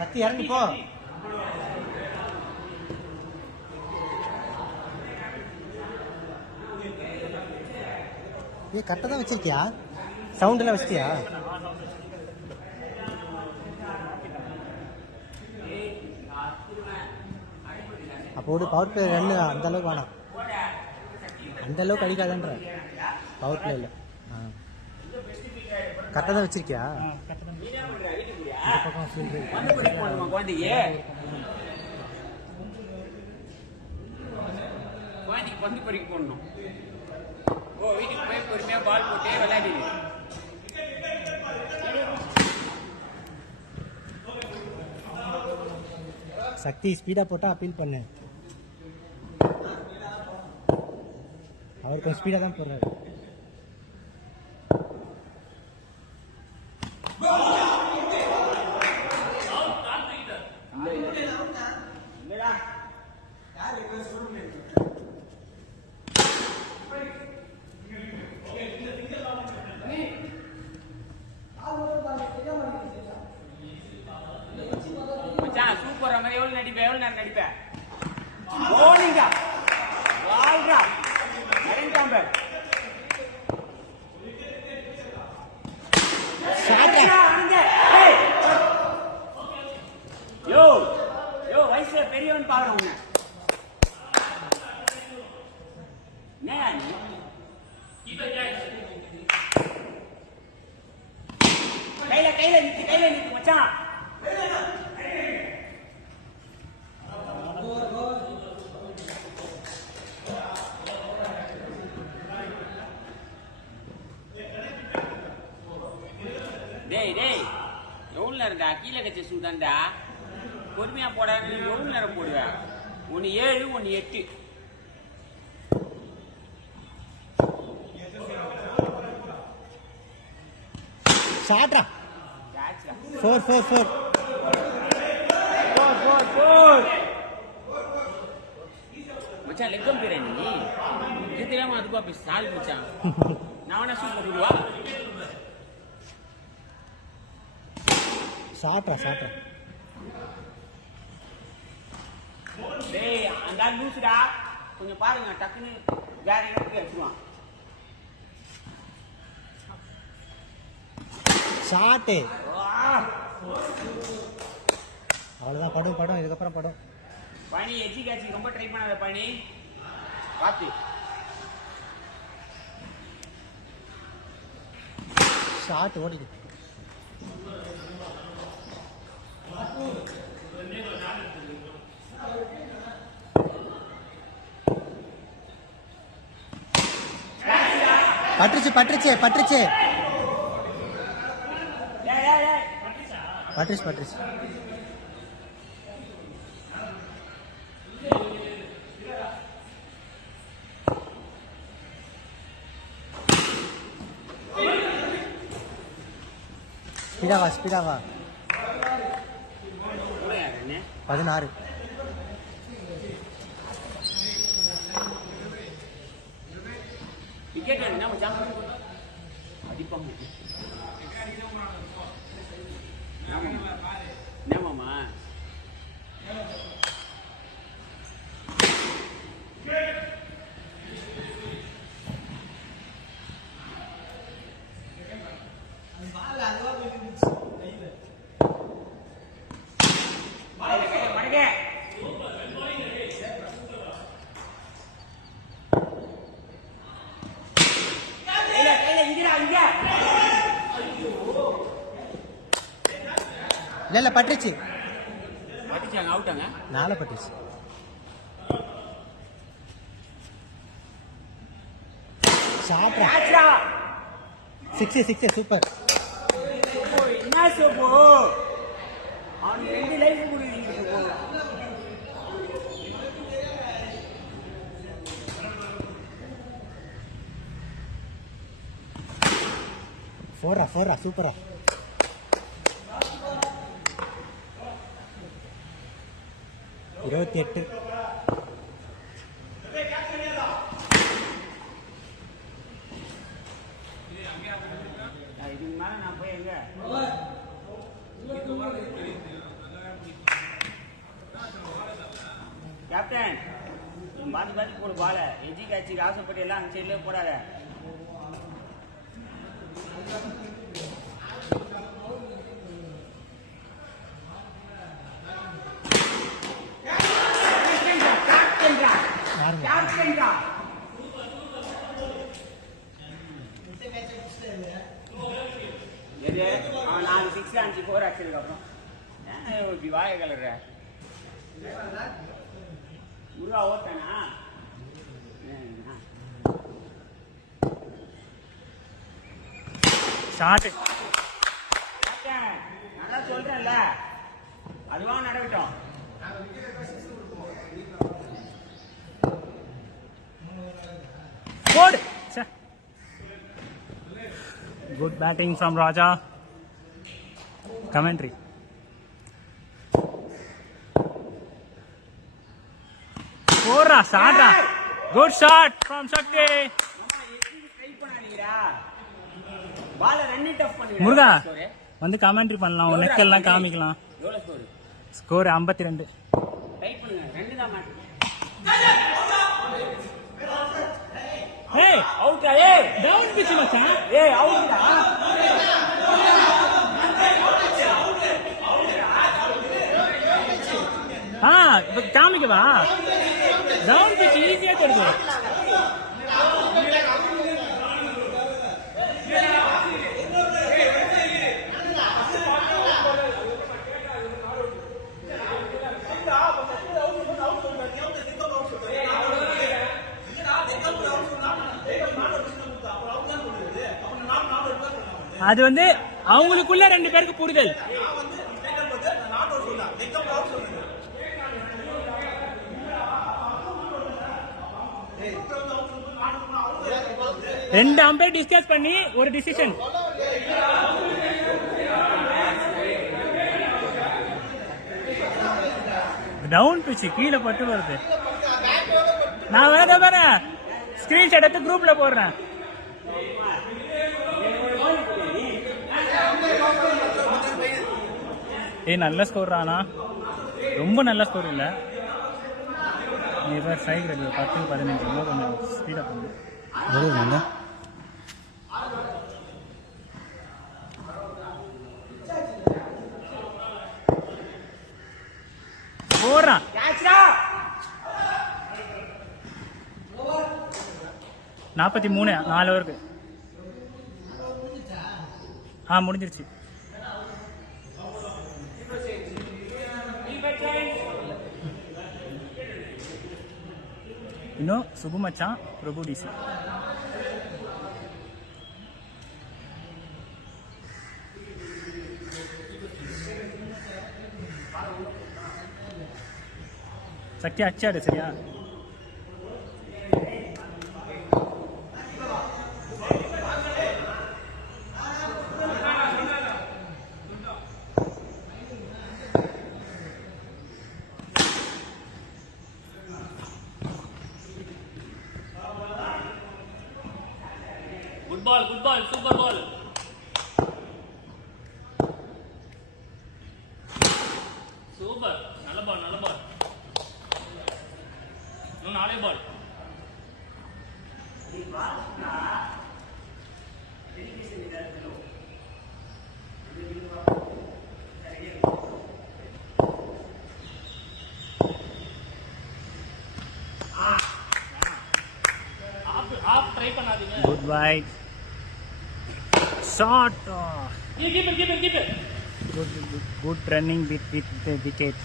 சக்தி இறங்கி போ. ஏ கரெக்டாக தான் வச்சிருக்கியா? சவுண்டெல்லாம் வச்சிட்டியா? அப்போது பவர் பிளே ரன் அந்த அளவுக்கு வேணாம், அந்த அளவுக்கு அடிக்காதன்ற பவர் பிளே இல்லை. கரெக்டாக தான் வச்சிருக்கியா? இந்த பக்கம் பந்து பறிக்க போடணும். ஓ வீட்டுக்கு போய் பொறுமையா பால் போட்டே விளையாடி. சக்தி ஸ்பீடா போட்டா அப்பீல் பண்ணு. அவர் கொஞ்சம் ஸ்பீடா தான் போடுறாரு. சூப்பர். மாதிரி எவ்வளவு நடிப்பேன், எவ்வளவு நேரம் நடிப்பேன். போலிங்கா வாழ்றா அரேஞ்சாம்பர் யோ யோ வயசுல பெரியவன் பாக்குறேன் உன்ன. கையில நிக்கு மச்சான். டேய் டேய் எவ்வளவு நேரம்டா கீழே கட்சி சூதான்டா. பொறுமையா போட எவ்வளவு நேரம் போடுவேன். 1 7 1 8. ஷாட்ரா 4 4 4 மச்சான் லெக்கம் பேரே நீ இது தெரியாம அதுக்கு அப்படி சால் மச்சான். நான் வேணா சூப்பர் விடுவா. ஷாட்ரா டேய் அந்த லூசுடா கொஞ்சம் பாருங்க டக்குன்னு வேற இடத்துக்கு எடுத்துவான். ஷாட் அவ்வளவுதான். படம் இதுக்கப்புறம் படம். பனி எச்சி காட்சி ரொம்ப ட்ரை பண்ணாத பனி பாத்து. ஷாட் ஓடிடு. பட்டுருச்சு பட்டுருச்சு. ஸ்பீடா வா. 16. விக்கெட் என்ன மச்சான் அடிப்பாங்க. என்னமாமா இல்ல பட்டுருச்சு அவுட்டாங்க. நாளை பட்டுருச்சு. ஷாட்ரா 6 சூப்பர். என்ன சோபோ அவனுக்கு 2 லைஃப் கொடுக்குறீங்க சோபோ. ஃபோரா சூப்பரா. 28. பால எஜி காட்சிக்கு ஆசைப்பட்டு எல்லாம் அந்த சைட்லேயே போடாத. அவன் 4 6 5 4 அடிச்சதுக்கு அப்புறம் இப்படி வாய கலர்ற முருகா ஓட்டானா ஷாட் நல்லா சொல்றேன்ல அதுவா நடக்கட்டும். போடு. Good batting from Raja. Commentary. Pora shot. Good shot from Shakti. பால ரன்னி டஃப் பண்ணுங்க முருகா வந்து கமெண்ட்ரி பண்ணலாம், உன் நெக் எல்லாம் காமிக்கலாம். எவ்வளவு ஸ்கோர்? ஸ்கோர் 52. டைப் பண்ணுங்க. 2 தான் மாட்டு. ஏய் அவுட்டா? ஏய் டவுன் பிட்ச் மச்சான். ஏய் அவுட்டா? காமிக்கவா? டவுன் பிட்ச் ஈஸியா தெரியுது. அது வந்து அவங்களுக்குள்ள 2 பேருக்கு புரிதல். ரெண்டு அம்பையர் டிஸ்கஸ் பண்ணி ஒரு டிசிஷன். டவுன் பிச்சு கீழே பட்டு வருது. நான் வேற ஸ்கிரீன்ஷாட் எடுத்து குரூப்ல போடுறேன். நல்ல ஸ்கோர் ஆனா ரொம்ப நல்ல ஸ்கோர் இல்ல. ஸ்ட்ரைக் ரேட் 10-15 ரொம்ப கொஞ்சம் ஸ்பீடா பண்ணுங்க. போறான் 43 4 ஓவருக்கு. முடிஞ்சிருச்சு. இன்னும் சுபு மச்சான், பிரபு டிசி. சக்தி அச்சாடு சரியா? Good ball, super ball. Super, நல்ல ball. இன்னும் 4 ball. Good wide. Shot. Keep it. Good running with the wicket.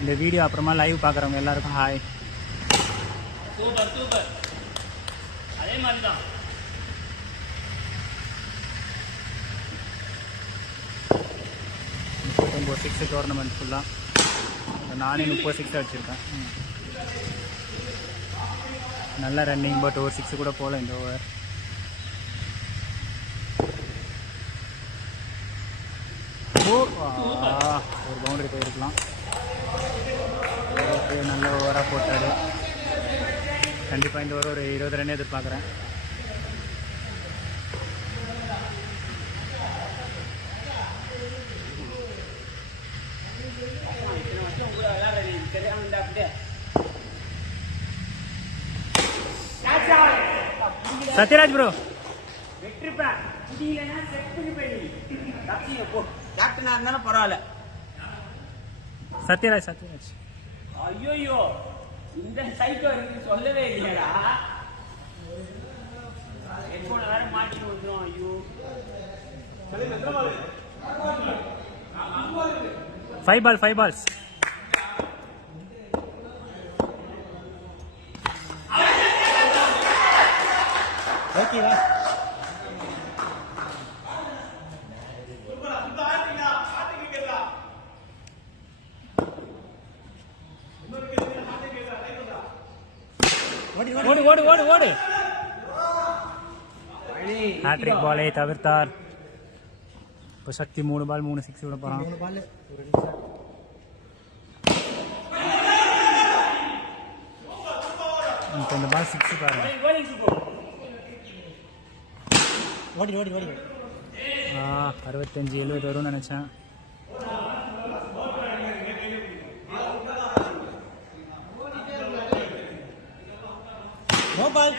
இந்த வீடியோ அப்புறமா லைவ் பார்க்குறவங்க எல்லாருக்கும் ஹாய். சூப்பர் அதே மாதிரி தான். ரொம்ப 6 டோர்னமெண்ட் ஃபுல்லாக நானே 36 வச்சுருக்கேன். நல்ல ரன்னிங், பட் ஒரு 6 கூட போகல இந்த ஓவர். ஒரு பவுண்டரி போயிருக்கலாம். நல்ல ஓவராக போட்டார். கண்டிப்பாக இந்த ஓவர் ஒரு 20 ரன்னே எதிர்பார்க்குறேன். சத்யராஜ் ப்ரோ வெற்றிப்பா முடியலன்னா செத்துக்கு போய் தப்பிங்க போ. கேப்டனா இருந்தாலும் பரவாயில்ல. சத்யராஜ் ஐயோ இந்த சைக்கோ இருக்கு சொல்லவே இல்லையடா. ஹெட்போனை வேற மாட்டி வந்துடும். ஐயோ 5 balls. ஓகேவா? ஓடு ஹேட்ரிக் பாலை தவிர்த்தார். இப்போ சக்தி 3 பால் 3 6 விட போறான். 3 பால் ஒரு 2 ஷாட். இப்போ இந்த பால் 6 பாருங்க. ஓடி 65 70 வரும்னு நினைச்சேன். No ball.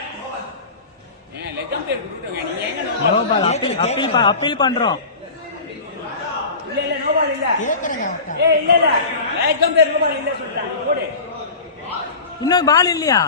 லெக்கம் பேர் கொடுத்துட்டோங்க. நீங்க எங்க நோ பால் அப்பீல் பண்றோம். இல்ல நோ பால் இல்ல கேக்குறேங்க. இல்ல லெக்கம் பேர் நோ பால் இல்ல சொல்லிட்டாங்க. ஓடு. இன்னும் பால் இல்லையா?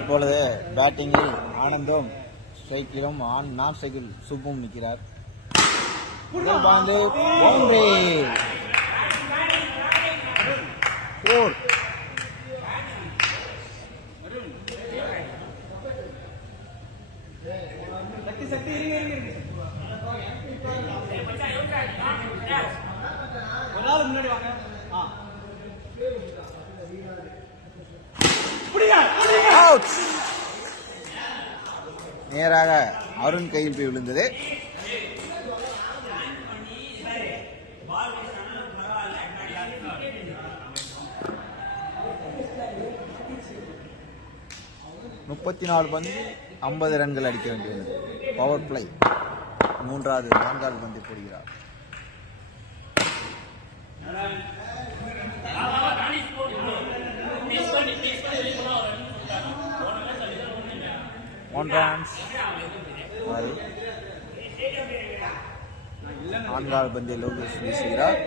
இப்பொழுது பேட்டிங்கில் ஆனந்தும், ஸ்ட்ரைக்கிலும் நான் ஸ்ட்ரைக்கில் சுப்பும் நிற்கிறார். முதல் பாந்து பவுண்டரி 4. நேராக அருண் கையில் போய் விழுந்தது. பந்து 50 ரன்கள் அடிக்க வேண்டியது. பவர் பிளே 4வது பந்தை போடுகிறார். நான்காவது பந்தை லோகேஷ் வீசுகிறார்.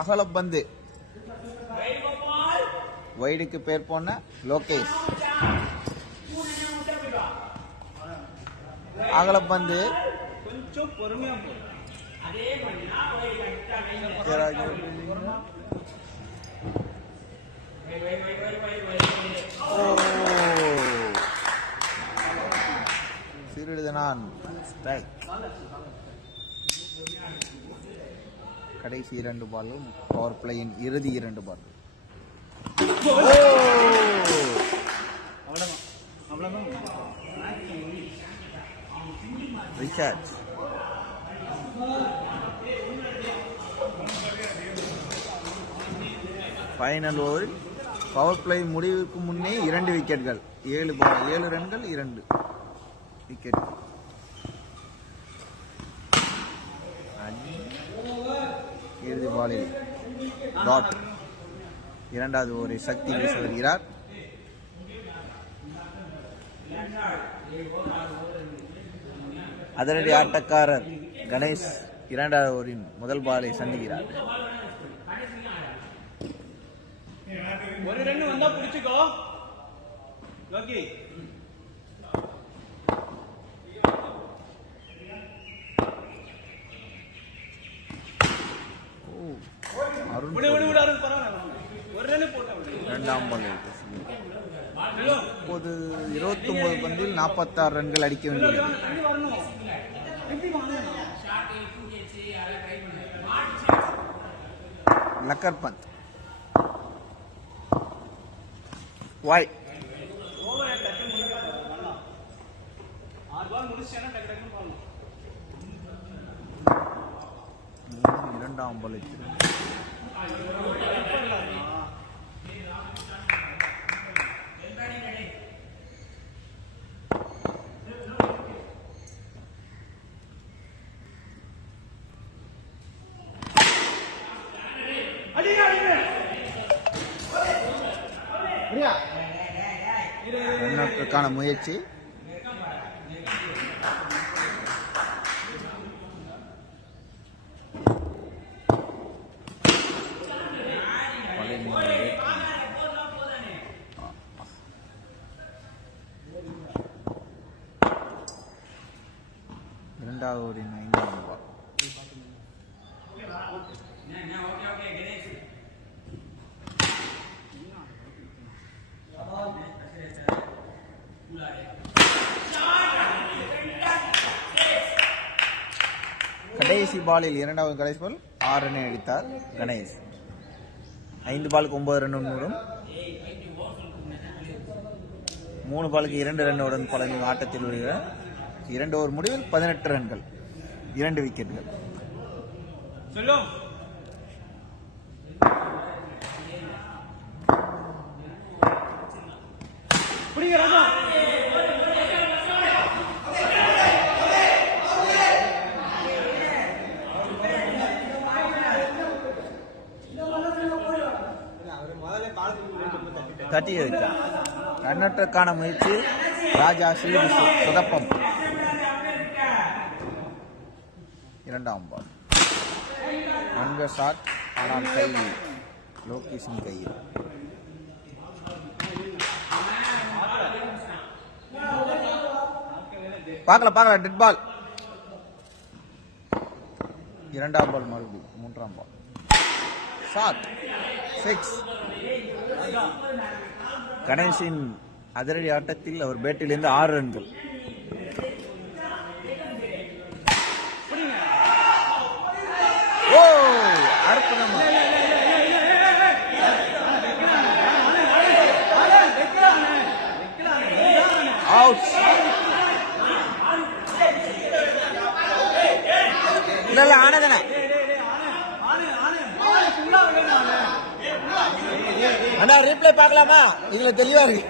அகலப்பந்து வைடுக்கு பேர் போன லோகேஷ். அகலப்பந்து கொஞ்சம் பொறுமையா சிறிதுதான் ஸ்ட்ரைக். கடைசி 2 பாலும் பவர் பிளேயின் இறுதி 2 பால். ரிச்சர்ட் ஃபைனல் ஓவரில் பவர் பிளே முடிவுக்கு முன்னே 2 விக்கெட்டுகள். 7 ரன்கள் 2 விக்கெட். இறுதி பாலில் டாட். 2வது ஓவரை சக்தி வீச வருகிறார். அதிரடி ஆட்டக்காரர் கணேஷ் 2வது ஓவரின் முதல் பாலை சந்திக்கிறார். ஒரு ரன் வந்தா பிடிச்சுக்கோ லோகி. அருண் விடு விடு விடு அருண் பரவாயில்ல. ஒரு ரன் போட்டா விடு. இரண்டாம் பால் இப்போது 29 பந்தில் 46 ரன்கள் அடிக்க வேண்டியுள்ளது. லக்கர் பந்த் வாய். இரண்டாம் பால் ரன்அவுட்டுக்கான முயற்சி. இரண்டாவது ஓவரின் 5ஆம் பால். கடைசி பாலில் இரண்டாவது கடைசி பால் 6 ரன்னை அடித்தார் கணேஷ். 5 பாலுக்கு 9 ரன் முன்னுடன் 3 பாலுக்கு 2 ரன்னுடன் பழனி ஆட்டத்தில் வருகிறார். 2 ஓவர் முடிவில் 18 ரன்கள், 2 விக்கெட்டுகள். தட்டி வைத்தார். ரன்னற்றுக்கான முயற்சி. ராஜா சுதப்பம். இரண்டாம் பால் நன்கு ஷாட், ஆனால் கை லோகேஷின் கையில். பார்க்கல டெட் பால். இரண்டாம் பால் மறுபடியும் 3ஆம் பால் ஷாட் 6. கணேஷின் அதிரடி ஆட்டத்தில் அவர் பேட்டிலிருந்து 6 ரன்கள். ஓ அற்புதமா அவுட். இல்ல ஆனதன அண்ணா ரீப்ளே பார்க்கலாமா? இதுல தெளிவா இருக்கு.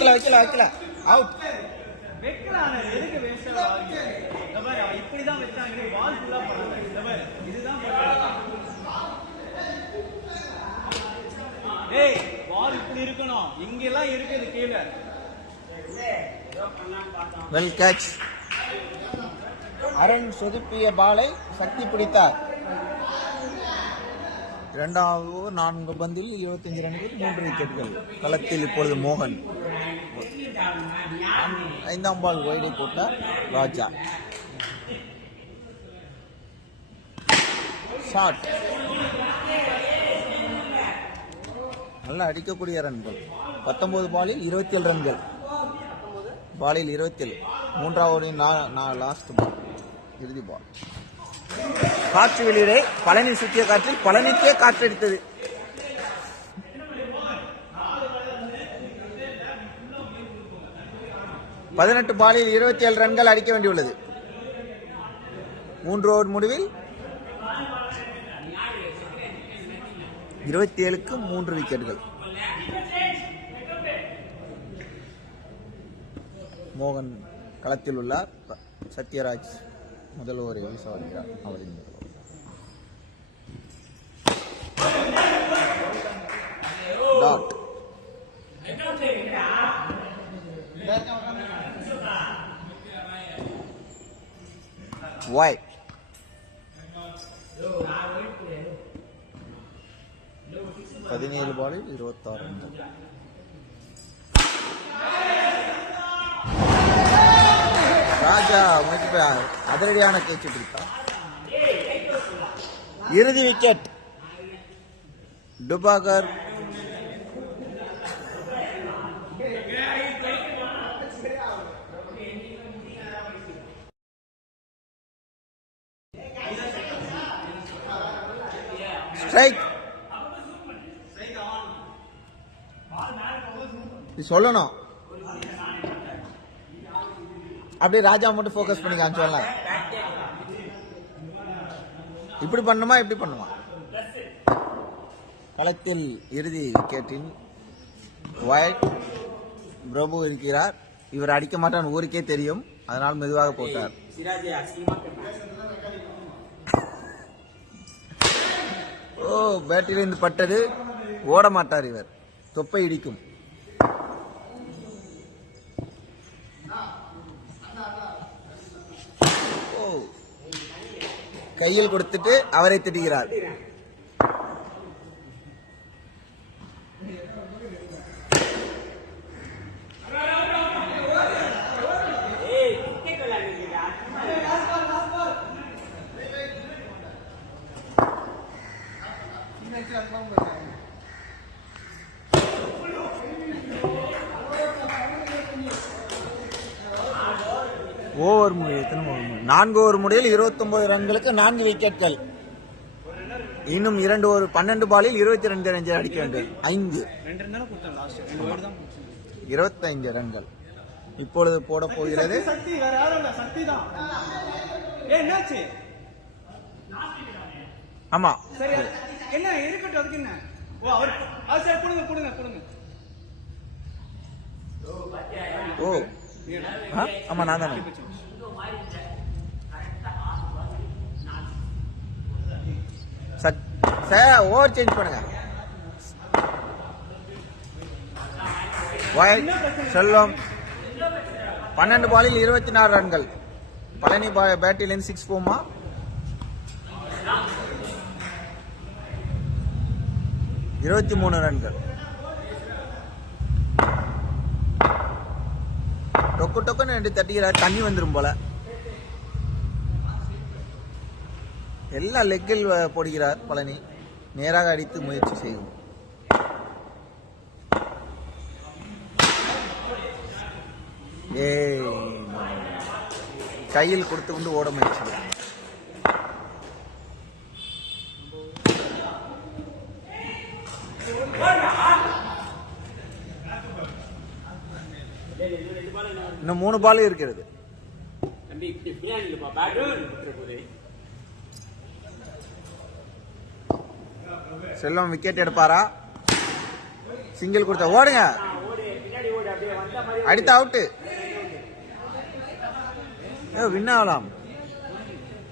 வைக்கல அவுட். Well catch. அருண் சொதுப்பிய பாலை சக்தி பிடித்தார். இரண்டாவது 4 பந்தில் 25 ரன்கள், 3 விக்கெட்டுகள். களத்தில் இப்பொழுது மோகன். 5ஆம் பால் வைடை போட்டார் ராஜா. ஷாட் நல்லா அடிக்கக்கூடிய ரன்கள். 19 பாலில் 27 ரன்கள். பாலில் 27. 3வது லாஸ்ட் பால், இறுதி பால். காற்று வெளியிடை. பழனி சுற்றிய காற்றில் பழனிக்கே காற்றடித்தது. பதினெட்டு பாலில் 27 ரன்கள் அடிக்க வேண்டியுள்ளது. 3 ஓவர் முடிவில் 27க்கு 3 விக்கெட்டுகள். மோகன் களத்தில் உள்ளார். சத்யராஜ் முதல் ஓவரை வீச வருகிறார். அவரின் டாட். White. 17 பாலில் 26 ரன்கள். ராஜா முயற்சி அதிரடியான கேட்ச் பிடித்தார். இறுதி விக்கெட் டுபாகர். ஸ்ட்ரைக். சொல்லணும் அப்படியே ராஜா மட்டும் ஃபோக்கஸ் பண்ணி காமிச்சோம்ல. இப்படி பண்ணுமா இப்படி பண்ணுமா. களத்தில் இறுதி விக்கெட்டில் ஒயிட் பிரபு இருக்கிறார். இவர் அடிக்க மாட்டான் ஊருக்கே தெரியும், அதனால் மெதுவாக போட்டார். ஓ, பேட்டிலிருந்து பட்டது. ஓட மாட்டார் இவர், தொப்பை இடிக்கும். ஓ, கையில் கொடுத்துட்டு அவரை திட்டுகிறார். ஓவர் முடிவு 4 ஓவர் முடிவில் 29 ரன்களுக்கு 4 விக்கெட்கள். இன்னும் 12 பாலில் 22 ரன்கள் அடிக்க வேண்டும். 25 ரன்கள் இப்பொழுது போட போகிறது. ஆமா, என்ன இருக்கட்டும், அதுக்கு என்ன? ஓ, அவர் கொடுங்க கொடுங்க கொடுங்க. ஓ, ஆமா, நான் தானே. ஓவர் சேஞ்ச் பண்ணுங்க. செல்வம் 12 பாலில் 24 ரன்கள். பழனி பேட்டில் 6 போமா. இருபத்தி 23 ரன்கள். டொக்கு டொக்குன்னு 2 தட்டுகிறார். தண்ணி வந்துடும் போல. எல்லா லெக்கில் போடுகிறார் பழனி. நேராக அடித்து முயற்சி செய்யும். கையில் கொடுத்து கொண்டு ஓட முயற்சி. இன்னும் 3 பால் இருக்கிறது. செல்வம் விக்கெட் எடுப்பாரா? சிங்கிள் கொடுத்த ஓடுங்க. அடித்த அவுட்டு. வின் ஆகலாம்.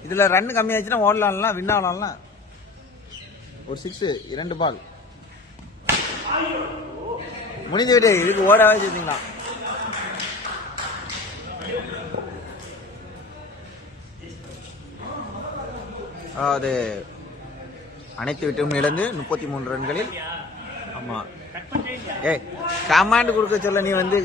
இதுல ரன் கம்மியாச்சுன்னா ஓடலாம், வின் ஆகலாம். ஒரு 6, 2 பால் முடிந்து விட்டு. இதுக்கு ஓடவே செஞ்சீங்களா? அது அனைத்து விட்டும் இழந்து 33 ரன்களில். ஆமா, கமாண்ட் கொடுக்க சொல்ல நீ வந்து